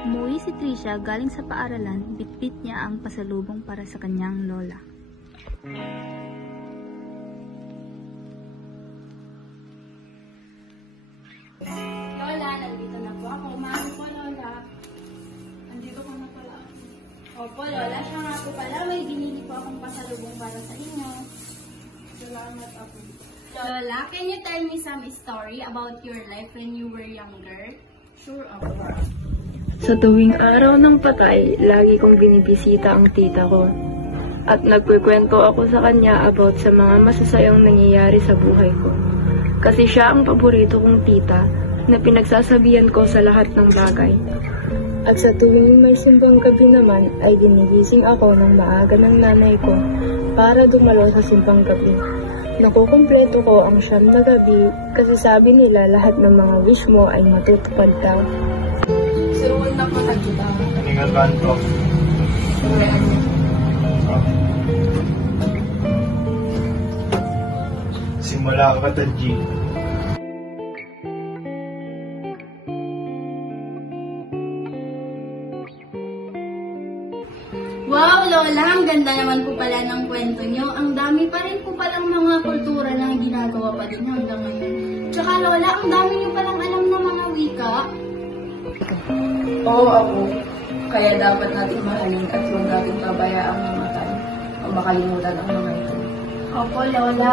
Umuwi si Tricia galing sa paaralan, bitbit niya ang pasalubong para sa kanyang lola. Lola, nandito na po ako. Mahal po, Lola. Nandito ko na pala. Opo, Lola. Siya nga po pala. May binili po akong pasalubong para sa inyo. Salamat ako. Lola, can you tell me some story about your life when you were younger? Sure, ako. Sa tuwing araw ng patay, lagi kong binibisita ang tita ko. At nagkukwento ako sa kanya about sa mga masasayang nangyayari sa buhay ko. Kasi siya ang paborito kong tita na pinagsasabihan ko sa lahat ng bagay. At sa tuwing may simbang gabi naman ay ginigising ako ng maaga ng nanay ko para dumalo sa simbang gabi. Nakukumpleto ko ang 9 na gabi kasi sabi nila lahat ng mga wish mo ay matutupad daw. Suruan na po na kita. Ingat kanto. Simula ka, Taji. Wow, Lola! Ang ganda naman po pala ng kwento nyo. Ang dami pa rin po palang mga kultura na ginagawa pa din hanggang ngayon. Tsaka, Lola, ang dami nyo palang alam na mga wika. Oo, ako. Kaya dapat natin mahalin at huwag natin pabayaang mamatay o makalimutan ang mga ito. Opo, Lola.